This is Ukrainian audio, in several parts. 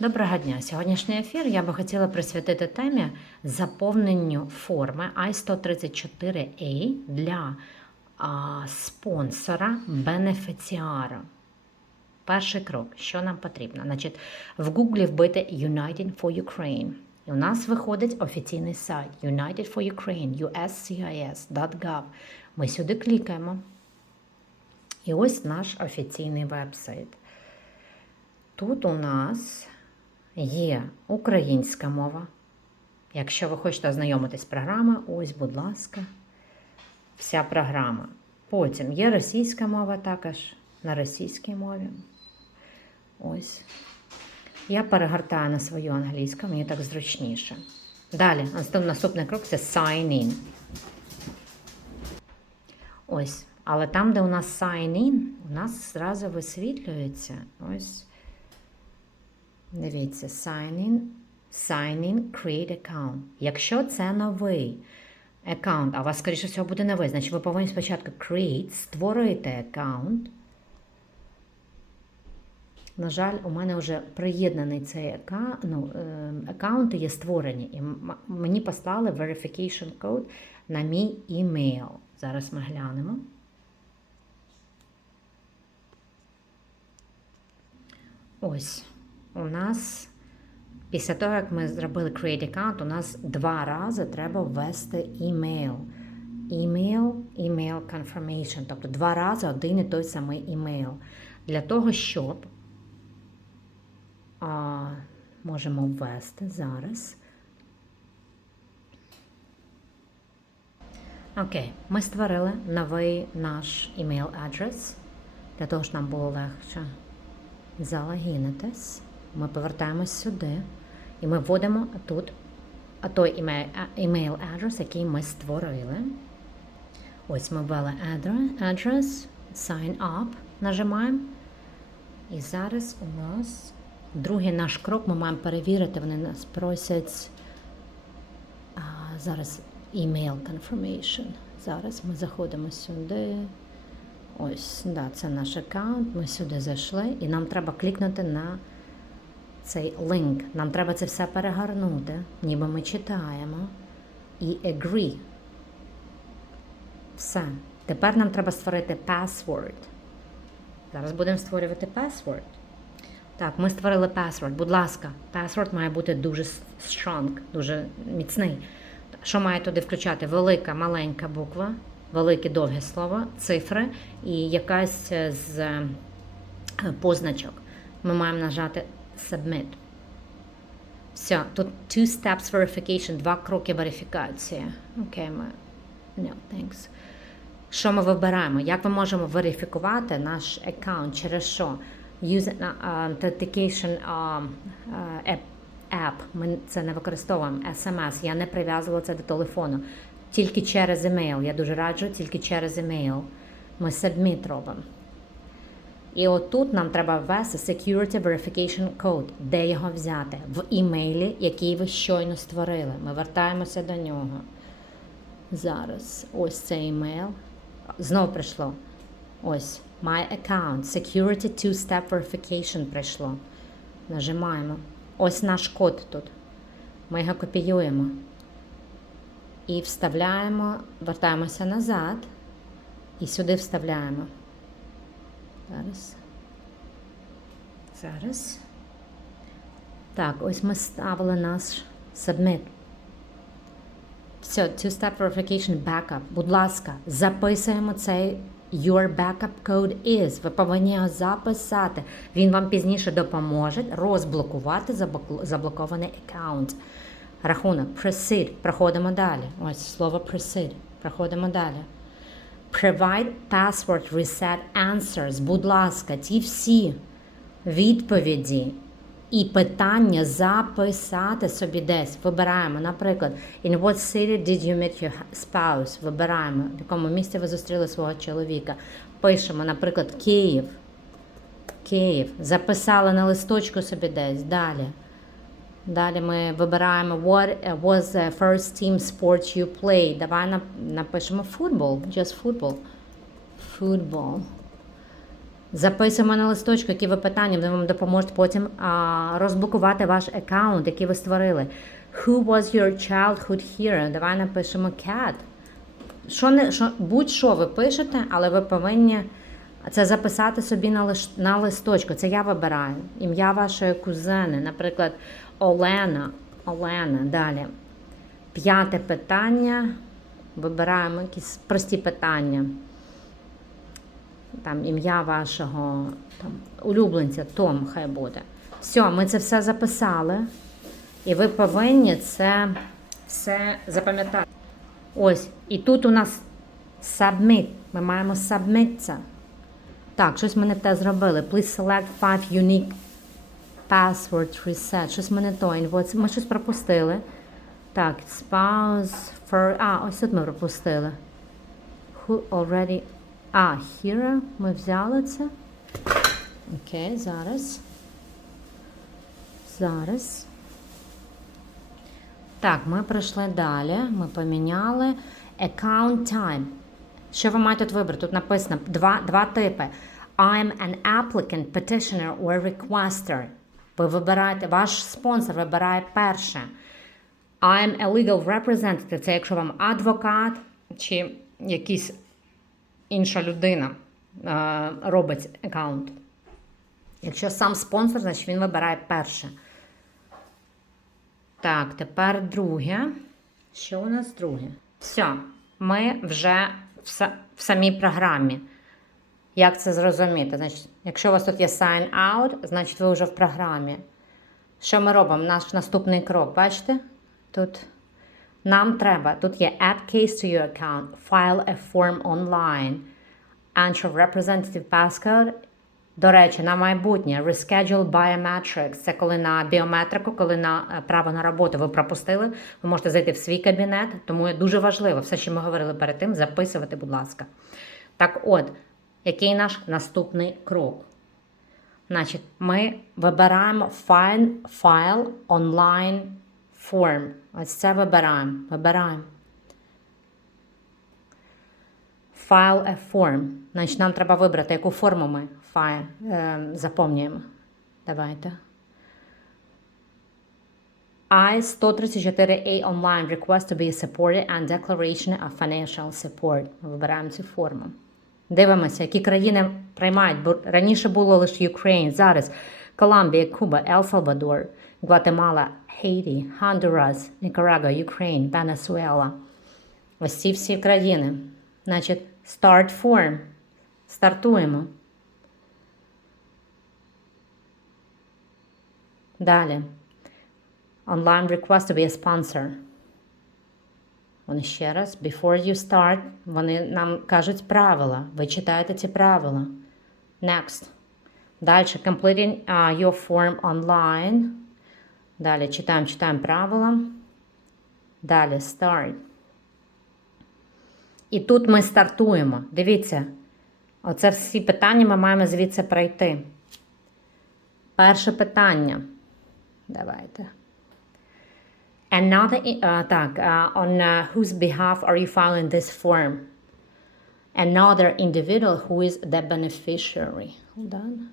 Доброго дня! Сьогоднішній ефір я би хотіла присвятити темі заповненню форми I-134A для а, спонсора бенефіціара. Перший крок, що нам потрібно? Значить, в Гуглі вбити United for Ukraine. І у нас виходить офіційний сайт United for Ukraine, uscis.gov. Ми сюди клікаємо. І ось наш офіційний веб-сайт. Тут у нас є українська мова. Якщо ви хочете ознайомитись з програмою, ось, будь ласка, вся програма. Потім є російська мова також на російській мові. Ось. Я перегортаю на свою англійську, мені так зручніше. Далі, наступний крок це sign in. Ось. Але там, де у нас sign in, у нас зразу висвітлюється ось. Дивіться, sign in, sign in, create account. Якщо це новий аккаунт, а у вас, скоріше всього, буде новий, значить ви повинні спочатку create, створити аккаунт. На жаль, у мене вже приєднаний цей аккаунт, ну, е, аккаунти є створені, і мені послали verification code на мій email. Зараз ми глянемо. Ось у нас після того, як ми зробили Create Account, у нас два рази треба ввести email. Email, email confirmation, тобто два рази один і той самий email. Для того, щоб а, можемо ввести зараз. Окей, ми створили новий наш email адрес для того, щоб нам було легше залогінитись. Ми повертаємось сюди і ми вводимо тут той email адрес, який ми створили. Ось ми ввели адре- адрес, sign up, нажимаємо. І зараз у нас другий наш крок, ми маємо перевірити, вони нас просять а, зараз email confirmation. Зараз ми заходимо сюди. Ось, да, це наш аккаунт. Ми сюди зайшли, і нам треба клікнути на цей линк. Нам треба це все перегорнути, ніби ми читаємо. І agree. Все. Тепер нам треба створити password. Зараз будемо створювати password. Так, ми створили password. Будь ласка, password має бути дуже strong, дуже міцний. Що має туди включати? Велика, маленька буква, велике довге слово, цифри і якась е, з е, позначок. Ми маємо нажати Submit. Все, тут two steps verification, два кроки верифікації. Окей, ми. No, thanks. Що ми вибираємо? Як ми можемо верифікувати наш аккаунт? Через що? Use an uh, authentication um, uh, app. Ми це не використовуємо. SMS. Я не прив'язувала це до телефону. Тільки через емейл. Я дуже раджу, тільки через емейл. Ми submit робимо. І отут нам треба ввести Security Verification Code. Де його взяти? В імейлі, який ви щойно створили. Ми вертаємося до нього. Зараз ось цей імейл. Знову прийшло. Ось My Account. Security Two-Step Verification прийшло. Нажимаємо. Ось наш код тут. Ми його копіюємо. І вставляємо, вертаємося назад. І сюди вставляємо. Зараз. Зараз. Так, ось ми ставили наш submit. Все, two-step verification backup. Будь ласка, записуємо цей your backup code is. Ви повинні його записати. Він вам пізніше допоможе розблокувати заблокований аккаунт. Рахунок proceed. Проходимо далі. Ось слово proceed. Проходимо далі. Provide password reset answers. Будь ласка, ті всі відповіді і питання записати собі десь. Вибираємо, наприклад, in what city did you meet your spouse? Вибираємо, в якому місці ви зустріли свого чоловіка. Пишемо, наприклад, Київ. Київ. Записали на листочку собі десь. Далі. Далі ми вибираємо what uh, was the first team sport you played. Давай напишемо football, just football. Football. Записуємо на листочку, які ви питання, вони вам допоможуть потім а, розблокувати ваш аккаунт, який ви створили. Who was your childhood hero? Давай напишемо cat. Що не, що, будь-що ви пишете, але ви повинні це записати собі на, лиш, на листочку. Це я вибираю. Ім'я вашої кузени, наприклад, Олена. Олена. Далі. П'яте питання. Вибираємо якісь прості питання. Там ім'я вашого там, улюбленця, Том, хай буде. Все, ми це все записали. І ви повинні це все запам'ятати. Ось, і тут у нас submit. Ми маємо submit це. Так, щось ми не те зробили. Please select five unique password reset. Щось ми не то. Invoice. Ми щось пропустили. Так, spouse for. А, ось тут ми пропустили. Who already. А, hero. Ми взяли це. Окей, зараз. Зараз. Так, ми пройшли далі. Ми поміняли account time. Що ви маєте тут вибрати? Тут написано два, два типи. I'm an applicant, petitioner or requester. Ви вибираєте, ваш спонсор вибирає перше. I'm a legal representative. Це якщо вам адвокат чи якийсь інша людина е, робить аккаунт. Якщо сам спонсор, значить він вибирає перше. Так, тепер друге. Що у нас друге? Все, ми вже в самій програмі. Як це зрозуміти? Значить, якщо у вас тут є sign out, значить ви вже в програмі. Що ми робимо? Наш наступний крок, бачите? Тут нам треба, тут є add case to your account, file a form online, enter representative passcode. До речі, на майбутнє reschedule biometrics. Це коли на біометрику, коли на е, право на роботу ви пропустили, ви можете зайти в свій кабінет, тому дуже важливо все, що ми говорили перед тим, записувати, будь ласка. Так от, який наш наступний крок? Значить, ми вибираємо файл, файл онлайн form. Ось це вибираємо. Вибираємо. File a form. Значить, нам треба вибрати, яку форму ми файл е, заповнюємо. Давайте. I-134A online request to be supported and declaration of financial support. Вибираємо цю форму. Дивимося, які країни приймають. Бо раніше було лише Ukraine, зараз Колумбія, Куба, Ел Салвадор, Гватемала, Хейті, Хондурас, Нікарагуа, Україн, Венесуела. Ось ці всі країни. Значить, start form. Стартуємо. Далі. Online request to be a sponsor. Вони ще раз, before you start, вони нам кажуть правила. Ви читаєте ці правила. Next. Далі, completing uh, your form online. Далі читаємо, читаємо правила. Далі start. І тут ми стартуємо. Дивіться, оце всі питання ми маємо звідси пройти. Перше питання. Давайте. Another, uh, так, uh, on uh, whose behalf are you filing this form? Another individual who is the beneficiary. Hold on.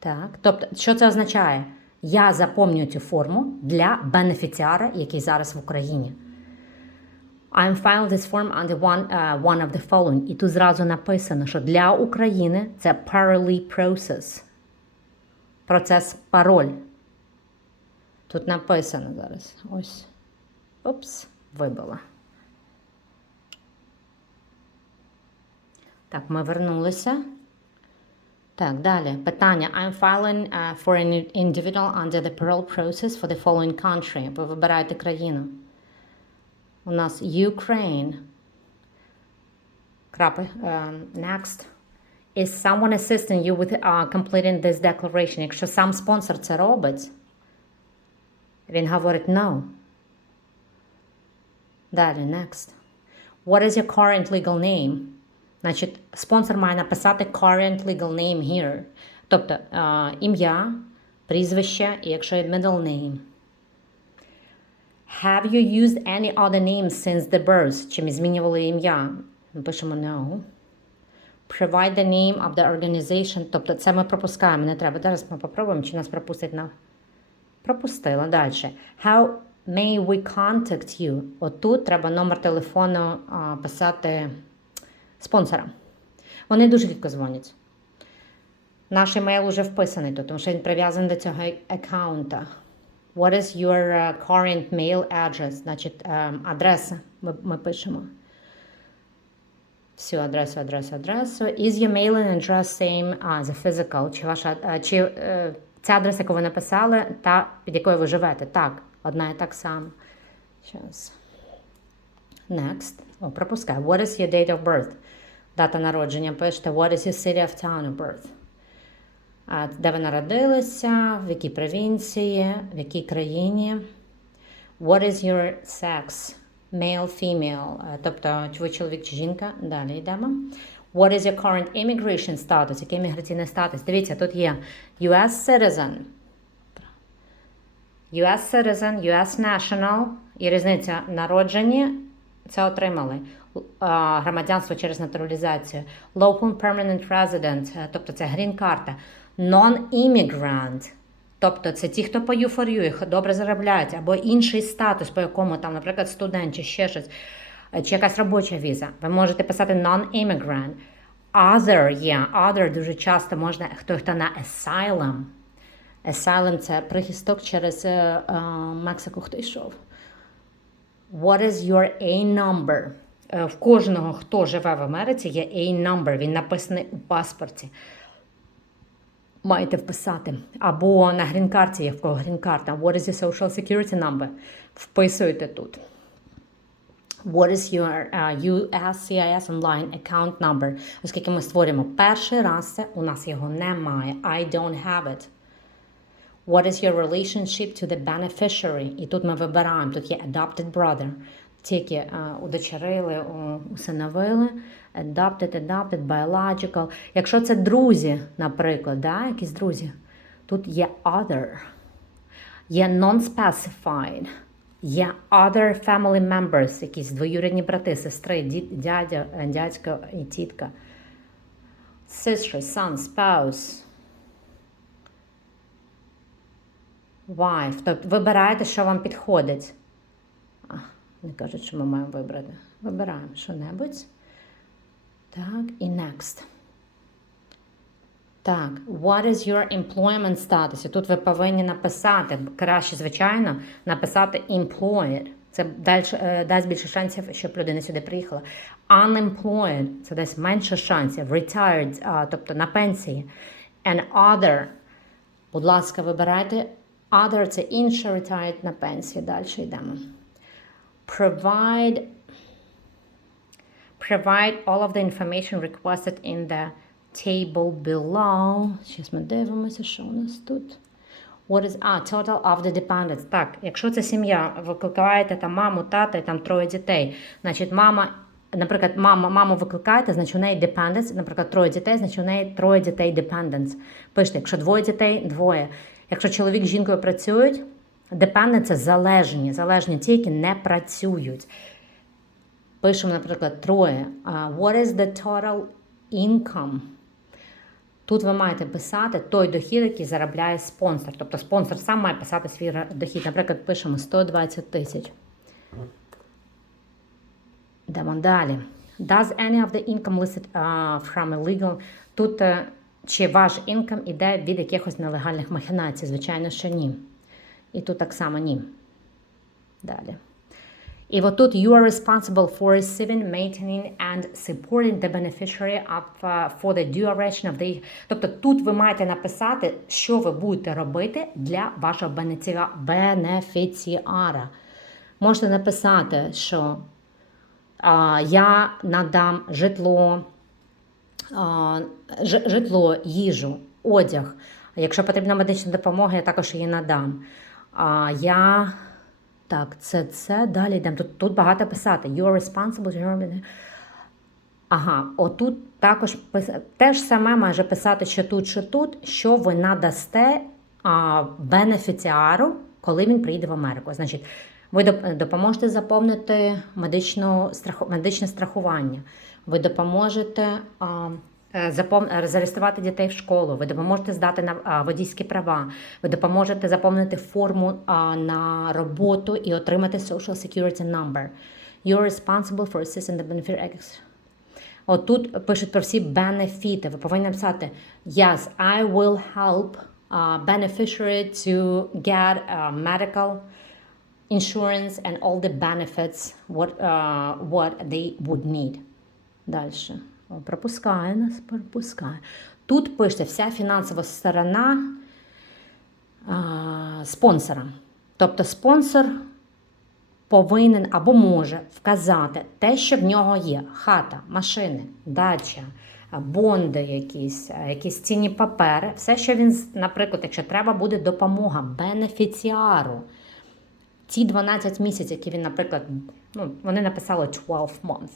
Так, тобто, що це означає? Я заповнюю цю форму для бенефіціара, який зараз в Україні. I'm filed this form under one, uh, one of the following. І тут зразу написано, що для України це parallel process. Процес пароль. Тут написано зараз. Ось. Опс, вибила. Так, ми вернулися. Так, далі. Питання. I'm filing uh, for an individual under the parole process for the following country. Ви вибираєте країну. У нас Ukraine. Крапи. Um, next. Is someone assisting you with uh, completing this declaration? Якщо сам спонсор це робить, він говорить no. Далі, next. What is your current legal name? Значить, спонсор має написати current legal name here. Тобто е, ім'я, прізвище і якщо є middle name. Have you used any other names since the birth? Чи ми змінювали ім'я? Ми пишемо no. Provide the name of the organization. Тобто це ми пропускаємо, не треба. Зараз ми попробуємо, чи нас пропустить на. Пропустила далі. How may we contact you? Отут треба номер телефону писати спонсорам. Вони дуже рідко дзвонять. Наш емейл уже вписаний тут, тому що він прив'язаний до цього аккаунта. What is your uh, current mail address? Значить, ем, адреса ми, ми пишемо. Всю адресу, адресу, адресу. Is your mailing address same as a physical? Чи ваша е, чи е, ця адреса, яку ви написали, та під якою ви живете? Так, одна і так само. Щас. Next. О, пропускай. What is your date of birth? Дата народження пишете. What is your city of town of birth? А, Де ви народилися, в якій провінції, в якій країні. What is your sex? Male, female. Е, Тобто, ви чоловік чи жінка. Далі йдемо. What is your current immigration status? Який міграційний статус? Дивіться, тут є US citizen. US citizen, US national. І різниця народжені. Це отримали. Громадянство через натуралізацію. Local permanent resident, е, тобто це грін-карта. Non-immigrant, тобто це ті, хто по U4U, добре заробляють, або інший статус, по якому там, наприклад, студент чи ще щось, е, чи якась робоча віза. Ви можете писати non-immigrant. Other є, other дуже часто можна, хто хто на asylum. Asylum – це прихисток через е, Мексику, хто йшов. What is your A number? В кожного, хто живе в Америці, є A number. Він написаний у паспорті. Маєте вписати. Або на грін-карті є в кого грін-карта. What is your social security number? Вписуєте тут. What is your uh, USCIS online account number? Оскільки ми створюємо перший раз це, у нас його немає. I don't have it. What is your relationship to the beneficiary? І тут ми вибираємо, тут є adopted brother. Тільки е, удочерили, усиновили, adopted, adopted, biological. Якщо це друзі, наприклад, да, якісь друзі, тут є other, є non-specified, є other family members, якісь двоюрідні брати, сестри, дядя, дядько і тітка. Sister, son, spouse. Wife. Тобто вибираєте, що вам підходить. Не кажуть, що ми маємо вибрати. Вибираємо що-небудь. Так, і next. Так, what is your employment status? І тут ви повинні написати, краще, звичайно, написати employed. Це е, дасть більше шансів, щоб людина сюди приїхала. Unemployed – це дасть менше шансів. Retired, тобто на пенсії. And other – Будь ласка, вибирайте. Other – це інше, retired на пенсії. Далі йдемо. Provide, provide all of the information requested in the table below. Зараз ми дивимося, що у нас тут. What is, а, total of the dependents. Так, якщо це сім'я, викликаєте там маму, тата і там троє дітей. Значить, мама, наприклад, мама, маму викликаєте, значить у неї dependents, наприклад, троє дітей, значить у неї троє дітей dependents. Пишете, якщо двоє дітей, двоє. Якщо чоловік з жінкою працюють, dependents – це залежні, залежні ті, які не працюють. Пишемо, наприклад, троє. Uh, what is the total income? Тут ви маєте писати той дохід, який заробляє спонсор. Тобто спонсор сам має писати свій дохід. Наприклад, пишемо 120 тисяч. Йдемо далі. Does any of the income listed uh, from illegal? Тут е, чи ваш income іде від якихось нелегальних махінацій? Звичайно, що ні. І тут так само ні. Далі. І отут you are responsible for receiving, maintaining and supporting the beneficiary of, uh, for the duration of the... Тобто тут ви маєте написати, що ви будете робити для вашого бенефіціара. Можете написати, що а, я надам житло, ж- житло, їжу, одяг. Якщо потрібна медична допомога, я також її надам. А, я так, це це. Далі йдемо. Тут, тут багато писати. You are responsible to your... Ага, отут також те ж саме майже писати, що тут, що тут, що ви надасте а, бенефіціару, коли він приїде в Америку. Значить, ви допоможете заповнити медичну, страху, медичне страхування. Ви допоможете а, зареєструвати дітей в школу, ви допоможете здати на водійські права, ви допоможете заповнити форму на роботу і отримати Social Security Number. You're responsible for assisting the beneficiary. Отут пишуть про всі бенефіти. Ви повинні написати Yes, I will help uh, beneficiary to get uh, medical insurance and all the benefits what, uh, what they would need. Дальше. Пропускає нас, пропускає. Тут пишеться вся фінансова сторона а, спонсора. Тобто спонсор повинен або може вказати те, що в нього є: хата, машини, дача, бонди, якісь, якісь цінні папери, все, що він, наприклад, якщо треба буде допомога бенефіціару. Ті 12 місяців, які він, наприклад, ну, вони написали 12 months.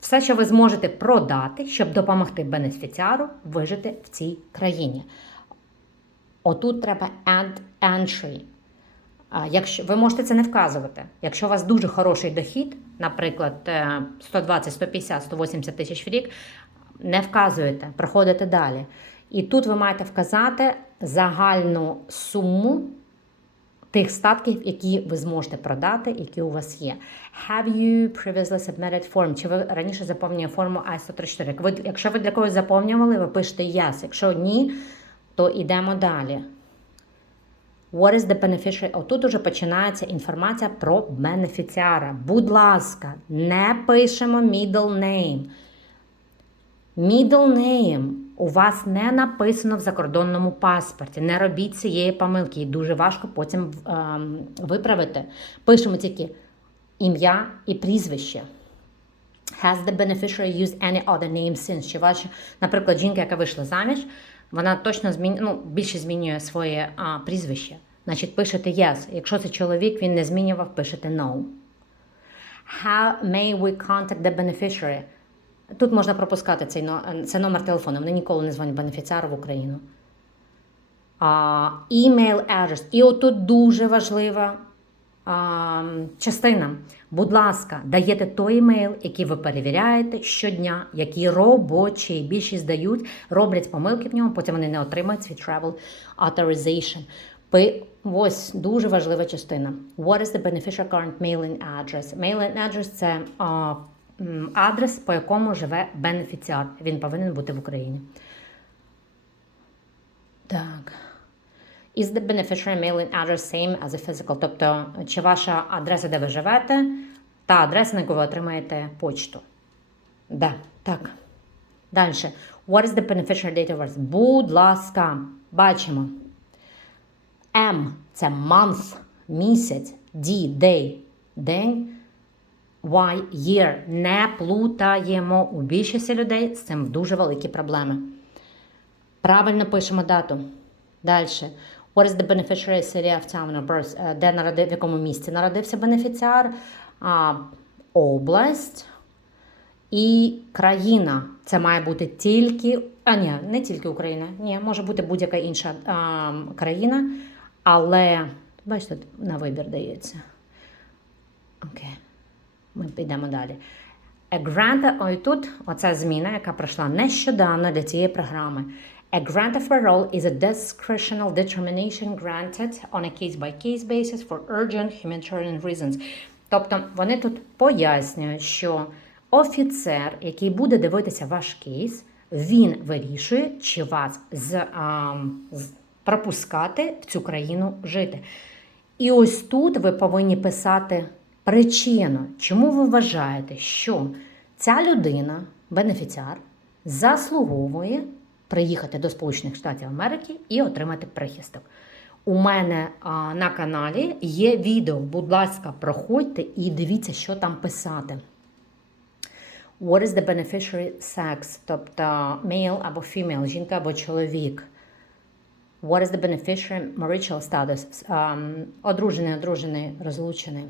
Все, що ви зможете продати, щоб допомогти бенефіціару вижити в цій країні. Отут треба add entry. Якщо ви можете це не вказувати. Якщо у вас дуже хороший дохід, наприклад, е, 120, 150, 180 тисяч в рік, не вказуєте, проходите далі. І тут ви маєте вказати загальну суму тих статків, які ви зможете продати, які у вас є. Have you previously submitted form? Чи ви раніше заповнювали форму I-134? Якщо ви для когось заповнювали, ви пишете yes. Якщо ні, то йдемо далі. What is the beneficiary? Отут уже починається інформація про бенефіціара. Будь ласка, не пишемо middle name. Middle name у вас не написано в закордонному паспорті. Не робіть цієї помилки. І дуже важко потім ем, виправити. Пишемо тільки ім'я і прізвище. Has the beneficiary used any other name since? Чи ваша, наприклад, жінка, яка вийшла заміж, вона точно змінює, ну, більше змінює своє а, прізвище. Значить, пишете yes. Якщо це чоловік, він не змінював, пишете no. How may we contact the beneficiary? Тут можна пропускати цей це номер телефону. Вони ніколи не дзвонять бенефіціару в Україну. А, email address. І отут дуже важлива а, частина. Будь ласка, даєте той емейл, який ви перевіряєте щодня, який робочий. Більшість дають, роблять помилки в ньому, потім вони не отримають свій travel authorization. Ось дуже важлива частина. What is the beneficiary current mailing address? Mailing address – це а, адрес, по якому живе бенефіціар. Він повинен бути в Україні. Так. Is the beneficiary mailing address same as a physical? Тобто, чи ваша адреса, де ви живете, та адреса, на яку ви отримаєте почту? Да, так. Далі. What is the beneficiary date of birth? Будь ласка, бачимо. M – це month, місяць, D – day, день, Y – year. Не плутаємо. У більшості людей з цим дуже великі проблеми. Правильно пишемо дату. Далі. What is the beneficiary city of town of birth? Е, Де народив, в якому місці народився бенефіціар? А, область і країна. Це має бути тільки. А ні, не тільки Україна. Ні, може бути будь-яка інша а, країна. Але, бачите, на вибір дається. Окей. Ми підемо далі. A grant, ой, тут оця зміна, яка пройшла нещодавно для цієї програми. A grant of parole is a discretional determination granted on a case-by-case basis for urgent humanitarian reasons. Тобто вони тут пояснюють, що офіцер, який буде дивитися ваш кейс, він вирішує, чи вас з, а, з- пропускати в цю країну жити. І ось тут ви повинні писати причину, чому ви вважаєте, що ця людина, бенефіціар, заслуговує приїхати до Сполучених Штатів Америки і отримати прихисток. У мене а, на каналі є відео. Будь ласка, проходьте і дивіться, що там писати. What is the beneficiary sex? Тобто male або female, жінка або чоловік. What is the beneficiary marital status? Um, одружений, одружений, розлучений.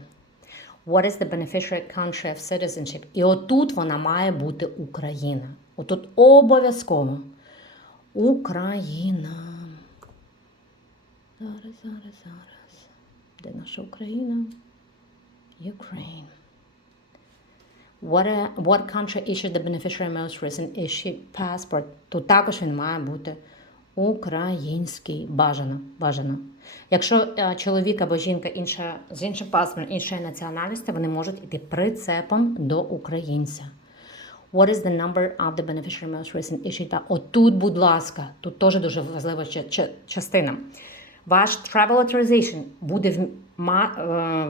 What is the beneficiary country of citizenship? І отут вона має бути Україна. Отут обов'язково. Україна. Зараз, зараз, зараз. Де наша Україна? Ukraine. What, a- what country issued the beneficiary most recent issued passport? Тут також він має бути український. Бажано. Бажано. Якщо е, чоловік або жінка інша, з іншим паспортом, іншої національності, вони можуть йти прицепом до українця. What is the number of the beneficiary most recent issued? pa- Отут, будь ласка, тут теж дуже важлива ча- ча- частина. Ваш travel authorization буде е,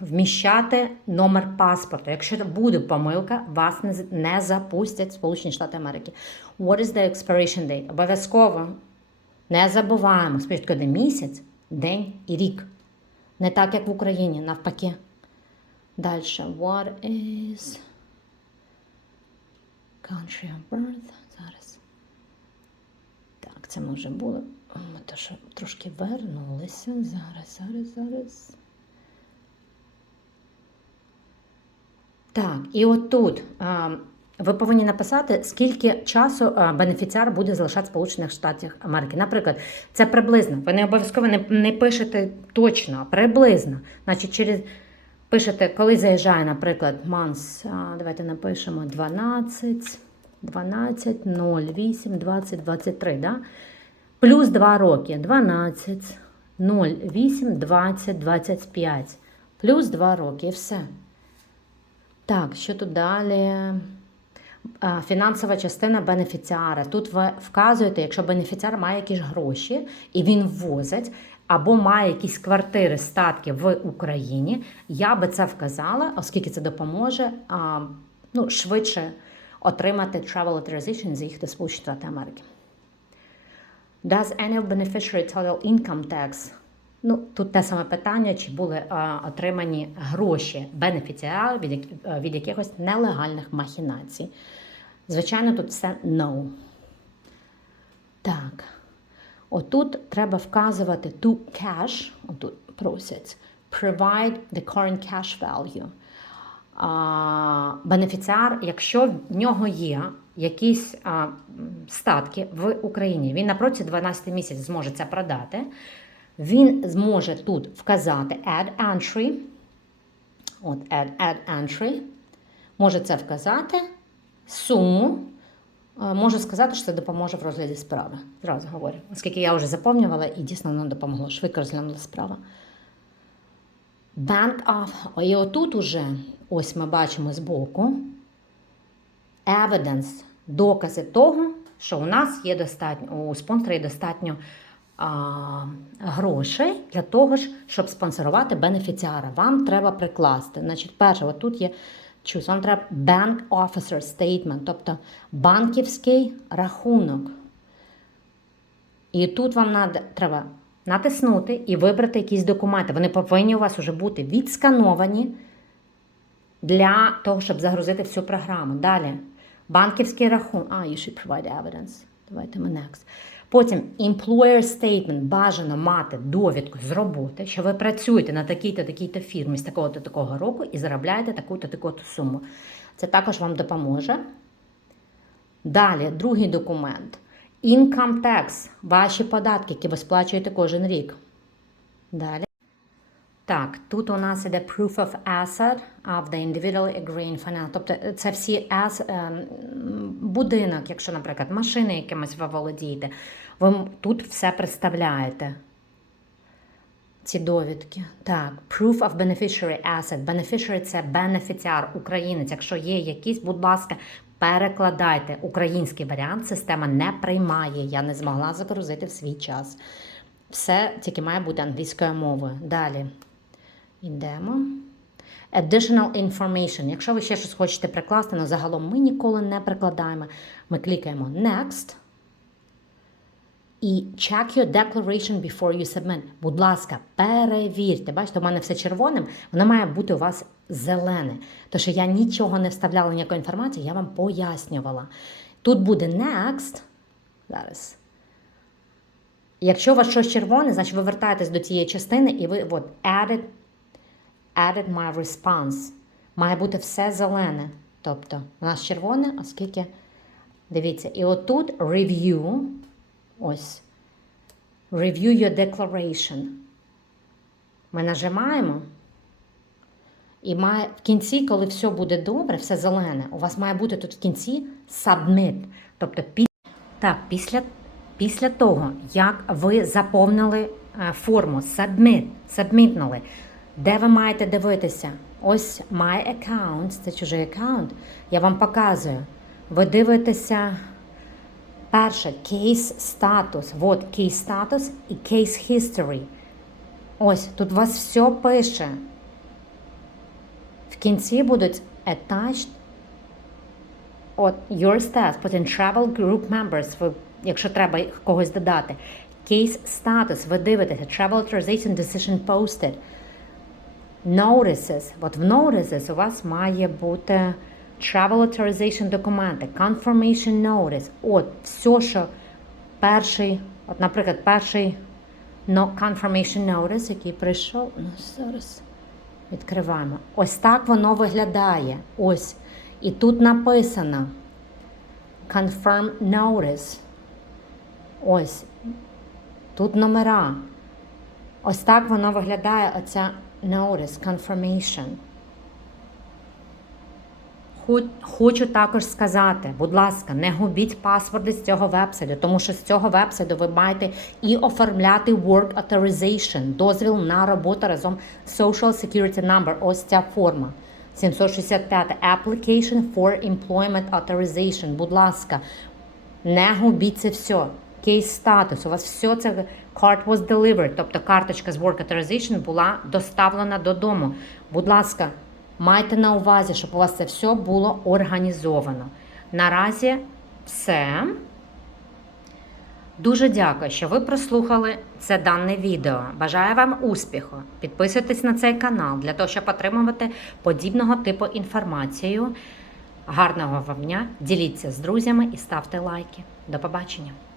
вміщати номер паспорту. Якщо буде помилка, вас не, запустять Сполучені Штати Америки. What is the expiration date? Обов'язково не забуваємо. Спочатку де місяць, день і рік. Не так, як в Україні, навпаки. Далі. What is country of birth? Зараз. Так, це ми вже були. Ми то що трошки вернулися. Зараз, зараз, зараз. Так, і отут а, ви повинні написати, скільки часу бенефіціар буде залишати Сполучених Штатах Америки. Наприклад, це приблизно. Ви не обов'язково не, не пишете точно, а приблизно. Значить, через пишете, коли заїжджає, наприклад, а, давайте напишемо 12, 12, 08, 20, 23, да? Плюс 2 роки 12, 08, 20, 25. Плюс 2 роки і все. Так, що тут далі? А, Фінансова частина бенефіціара. Тут ви вказуєте, якщо бенефіціар має якісь гроші і він ввозить, або має якісь квартири, статки в Україні, я би це вказала, оскільки це допоможе а, ну, швидше отримати travel authorization і заїхати в Сполучені Штати Америки. Does any beneficiary total income tax? Ну, тут те саме питання, чи були е, отримані гроші бенефіціара від, е, від якихось нелегальних махінацій. Звичайно, тут все no. Так. Отут треба вказувати to cash, отут просять, provide the current cash value. А, бенефіціар, якщо в нього є якісь а, статки в Україні, він на протязі 12 місяців зможе це продати. Він зможе тут вказати add entry. От add, add entry. Може це вказати, суму. Е, Можу сказати, що це допоможе в розгляді справи. Зразу говорю. Оскільки я вже заповнювала і дійсно нам допомогло. Швидко розглянула справа. Bank of. І отут уже, ось ми бачимо збоку, evidence, докази того, що у нас є достатньо, у спонсора є достатньо грошей для того щоб спонсорувати бенефіціара. Вам треба прикласти. Значить, перше, от тут є choose, вам треба bank officer statement, тобто банківський рахунок. І тут вам треба натиснути і вибрати якісь документи. Вони повинні у вас вже бути відскановані для того, щоб загрузити всю програму. Далі. Банківський рахунок. А, you should provide evidence. Давайте ми next. Потім employer statement. Бажано мати довідку з роботи, що ви працюєте на такій-то такій-то фірмі з такого-то такого року і заробляєте таку-то таку-то суму. Це також вам допоможе. Далі, другий документ. Income tax. Ваші податки, які ви сплачуєте кожен рік. Далі. Так, тут у нас іде proof of asset of the individual agreeing finance. Тобто це всі as, будинок, якщо, наприклад, машини якимось ви володієте, ви тут все представляєте. Ці довідки. Так, proof of beneficiary asset. Beneficiary – це бенефіціар, українець. Якщо є якісь, будь ласка, перекладайте. Український варіант система не приймає. Я не змогла загрузити в свій час. Все тільки має бути англійською мовою. Далі. Йдемо. Additional information. Якщо ви ще щось хочете прикласти, але загалом ми ніколи не прикладаємо. Ми клікаємо Next. І check your declaration before you submit. Будь ласка, перевірте. Бачите, у мене все червоним, воно має бути у вас зелене. Що я нічого не вставляла, ніякої інформації, я вам пояснювала. Тут буде next. Зараз. Якщо у вас щось червоне, значить ви вертаєтесь до цієї частини і ви от added, added my response. Має бути все зелене. Тобто, у нас червоне, оскільки. Дивіться, і отут review. Ось. Review your declaration. Ми нажимаємо. І має в кінці, коли все буде добре, все зелене, у вас має бути тут в кінці submit. Тобто, пі... так, після, після того, як ви заповнили е, форму submit, submitнули, де ви маєте дивитися? Ось My Account, це чужий аккаунт. Я вам показую. Ви дивитеся перше case status. Вот case status і case history. Ось тут у вас все пише. В кінці будуть attached от your staff, потім travel group members, ви, якщо треба когось додати. Case status, ви дивитеся, travel authorization decision posted. Notices. От в notices у вас має бути travel authorization документи, confirmation notice. От все, що перший, от, наприклад, перший no, confirmation notice, який прийшов. Ну, зараз відкриваємо. Ось так воно виглядає. Ось. І тут написано confirm notice. Ось. Тут номера. Ось так воно виглядає оця notice, confirmation. Хочу також сказати, будь ласка, не губіть паспорти з цього вебсайту, тому що з цього вебсайту ви маєте і оформляти work authorization, дозвіл на роботу разом Social Security Number. Ось ця форма. 765 Application for Employment Authorization. Будь ласка, не губіть це все. Кейс статус. У вас все це card was delivered, тобто карточка з Work Authorization була доставлена додому. Будь ласка, майте на увазі, щоб у вас це все було організовано. Наразі все. Дуже дякую, що ви прослухали це дане відео. Бажаю вам успіху. Підписуйтесь на цей канал для того, щоб отримувати подібного типу інформацію. Гарного вам дня! Діліться з друзями і ставте лайки. До побачення!